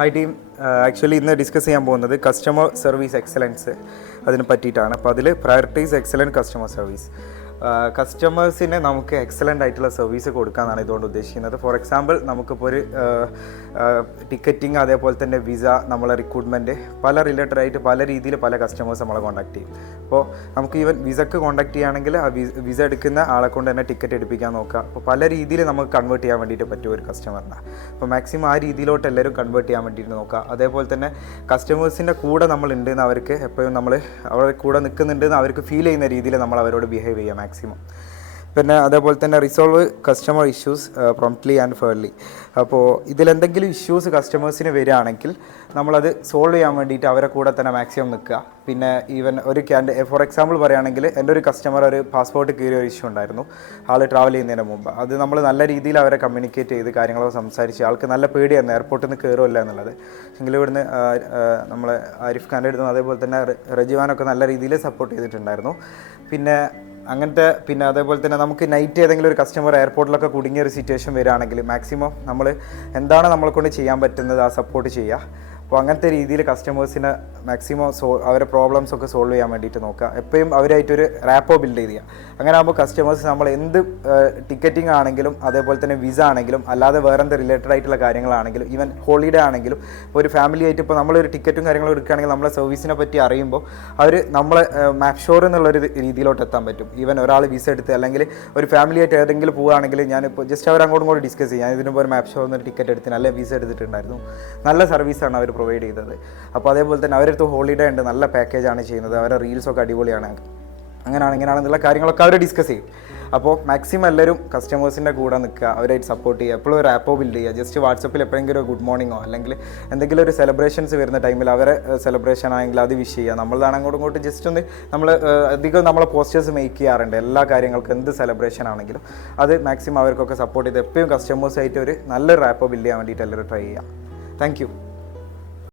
Hi team. Actually ഇന്ന് discuss ചെയ്യാൻ പോകുന്നത് കസ്റ്റമർ സർവീസ് എക്സലൻസ് അതിനെ പറ്റിയിട്ടാണ്. അപ്പോൾ അതിൽ പ്രയോറിറ്റൈസ് എക്സലൻറ്റ് കസ്റ്റമർ സർവീസ്. കസ്റ്റമേഴ്സിന് നമുക്ക് എക്സലൻ്റ് ആയിട്ടുള്ള സർവീസ് കൊടുക്കാനാണ് ഇതുകൊണ്ട് ഉദ്ദേശിക്കുന്നത്. ഫോർ എക്സാമ്പിൾ, നമുക്കിപ്പോൾ ഒരു ടിക്കറ്റിങ്, അതേപോലെ തന്നെ വിസ, നമ്മളെ റിക്രൂട്ട്മെൻറ്റ്, പല റിലേറ്റഡ് ആയിട്ട് പല രീതിയിൽ പല കസ്റ്റമേഴ്സ് നമ്മളെ കോൺടാക്ട് ചെയ്യും. അപ്പോൾ നമുക്ക് ഈവൻ വിസക്ക് കോൺടാക്ട് ചെയ്യുകയാണെങ്കിൽ ആ വിസ എടുക്കുന്ന ആളെ കൊണ്ട് തന്നെ ടിക്കറ്റ് എടുപ്പിക്കാൻ നോക്കുക. അപ്പോൾ പല രീതിയിൽ നമുക്ക് കൺവേർട്ട് ചെയ്യാൻ വേണ്ടിയിട്ട് പറ്റും ഒരു കസ്റ്റമറിനെ. അപ്പോൾ മാക്സിമം ആ രീതിയിലോട്ട് എല്ലാവരും കൺവേർട്ട് ചെയ്യാൻ വേണ്ടിയിട്ട് നോക്കുക. അതേപോലെ തന്നെ കസ്റ്റമേഴ്സിൻ്റെ കൂടെ നമ്മളുണ്ടെന്ന് അവർക്ക് എപ്പോഴും നമ്മൾ അവരുടെ കൂടെ നിൽക്കുന്നുണ്ടെന്ന് അവർക്ക് ഫീൽ ചെയ്യുന്ന രീതിയിൽ നമ്മൾ അവരോട് ബിഹേവ് ചെയ്യുക മാക്സിമം. പിന്നെ അതേപോലെ തന്നെ resolve customer issues promptly and fairly. അപ്പോൾ ഇതിലെന്തെങ്കിലും ഇഷ്യൂസ് കസ്റ്റമേഴ്സിന് വരികയാണെങ്കിൽ നമ്മളത് സോൾവ് ചെയ്യാൻ വേണ്ടിയിട്ട് അവരെ കൂടെ തന്നെ മാക്സിമം നിൽക്കുക. പിന്നെ ഈവൻ ഒരു ഫോർ എക്സാമ്പിൾ പറയുകയാണെങ്കിൽ, എൻ്റെ ഒരു കസ്റ്റമർ ഒരു പാസ്പോർട്ട് കീറിയ ഒരു ഇഷ്യൂ ഉണ്ടായിരുന്നു ആൾ ട്രാവൽ ചെയ്യുന്നതിന് മുമ്പ്. അത് നമ്മൾ നല്ല രീതിയിൽ അവരെ കമ്മ്യൂണിക്കേറ്റ് ചെയ്ത് കാര്യങ്ങളൊക്കെ സംസാരിച്ച്, ആൾക്ക് നല്ല പേടിയായിരുന്നു എയർപോർട്ടിൽ നിന്ന് കയറുമല്ല എന്നുള്ളത്. എങ്കിലും ഇവിടുന്ന് നമ്മളെ ആരിഫ് ഖാൻ്റെ അടുത്തും അതേപോലെ തന്നെ റജിവാനൊക്കെ നല്ല രീതിയിൽ സപ്പോർട്ട് ചെയ്തിട്ടുണ്ടായിരുന്നു. പിന്നെ അതേപോലെ തന്നെ നമുക്ക് നൈറ്റ് ഏതെങ്കിലും ഒരു കസ്റ്റമർ എയർപോർട്ടിലൊക്കെ കുടുങ്ങിയ ഒരു സിറ്റുവേഷൻ വരികയാണെങ്കിൽ മാക്സിമം നമ്മൾ എന്താണ് നമ്മളെ കൊണ്ട് ചെയ്യാൻ പറ്റുന്നത് ആ സപ്പോർട്ട് ചെയ്യുക. അപ്പോൾ അങ്ങനത്തെ രീതിയിൽ കസ്റ്റമേഴ്സിനെ മാക്സിമം അവരെ പ്രോബ്ലംസ് ഒക്കെ സോൾവ് ചെയ്യാൻ വേണ്ടിയിട്ട് നോക്കുക. എപ്പോഴും അവരായിട്ടൊരു റാപ്പോ ബിൽഡ് ചെയ്യുക. അങ്ങനെ ആകുമ്പോൾ കസ്റ്റമേഴ്സ് നമ്മൾ എന്ത് ടിക്കറ്റിംഗ് ആണെങ്കിലും അതേപോലെ തന്നെ വിസ ആണെങ്കിലും അല്ലാതെ വേറെ എന്ത് റിലേറ്റഡ് ആയിട്ടുള്ള കാര്യങ്ങളാണെങ്കിലും ഈവൻ ഹോളിഡേ ആണെങ്കിലും ഇപ്പോൾ ഒരു ഫാമിലി ആയിട്ട് ഇപ്പോൾ നമ്മളൊരു ടിക്കറ്റും കാര്യങ്ങളും എടുക്കുകയാണെങ്കിൽ നമ്മളെ സർവീസിനെ പറ്റി അറിയുമ്പോൾ അവർ നമ്മളെ മാപ്പ് ഷോർ എന്നുള്ളൊരു രീതിയിലോട്ട് എത്താൻ പറ്റും. ഈവൻ ഒരാൾ വിസ എടുത്ത് അല്ലെങ്കിൽ ഒരു ഫാമിലി ആയിട്ട് ഏതെങ്കിലും പോവുകയാണെങ്കിൽ ഞാനിപ്പോൾ ജസ്റ്റ് അവർ അങ്ങോട്ടും കൂടി ഡിസ്കസ് ചെയ്യും. ഞാൻ ഇതിനുമ്പോൾ ഒരു മാപ്പ് ഷോർ എന്നൊരു ടിക്കറ്റ് എടുത്തിന് അല്ലെങ്കിൽ വിസ എടുത്തിട്ടുണ്ടായിരുന്നു. നല്ല സർവീസാണ് അവർ പ്രൊവൈഡ് ചെയ്തത്. അപ്പോൾ അതേപോലെ തന്നെ അവരടുത്ത് ഹോളിഡേ ഉണ്ട്, നല്ല പാക്കേജാണ് ചെയ്യുന്നത്, അവരുടെ റീൽസൊക്കെ അടിപൊളിയാണ്, ഇങ്ങനെയാണെന്നുള്ള കാര്യങ്ങളൊക്കെ അവർ ഡിസ്കസ് ചെയ്യും. അപ്പോൾ മാക്സിമം എല്ലാവരും കസ്റ്റമേഴ്സിൻ്റെ കൂടെ നിൽക്കുക, അവരായിട്ട് സപ്പോർട്ട് ചെയ്യുക, എപ്പോഴും ഒരു ആപ്പോ ബിൽഡ് ചെയ്യുക. ജസ്റ്റ് വാട്സപ്പിൽ എപ്പോഴെങ്കിലും ഒരു ഗുഡ് മോർണിംഗോ അല്ലെങ്കിൽ എന്തെങ്കിലും ഒരു സെലിബ്രേഷൻസ് വരുന്ന ടൈമിൽ അവരെ സെലിബ്രേഷൻ ആണെങ്കിൽ അത് വിഷ് ചെയ്യുക. നമ്മളതാണ് അങ്ങോട്ടും ജസ്റ്റ് ഒന്ന് അധികം നമ്മളെ പോസ്റ്റേഴ്സ് മേക്ക് ചെയ്യാറുണ്ട് എല്ലാ കാര്യങ്ങൾക്കും, എന്ത് സെലിബ്രേഷൻ ആണെങ്കിലും. അത് മാക്സിമം അവർക്കൊക്കെ സപ്പോർട്ട് ചെയ്ത് എപ്പോഴും കസ്റ്റമേഴ്സായിട്ട് ഒരു നല്ലൊരു ആപ്പോ ബിൽഡ് ചെയ്യാൻ വേണ്ടിയിട്ട് എല്ലാവരും ട്രൈ ചെയ്യുക. Thank you.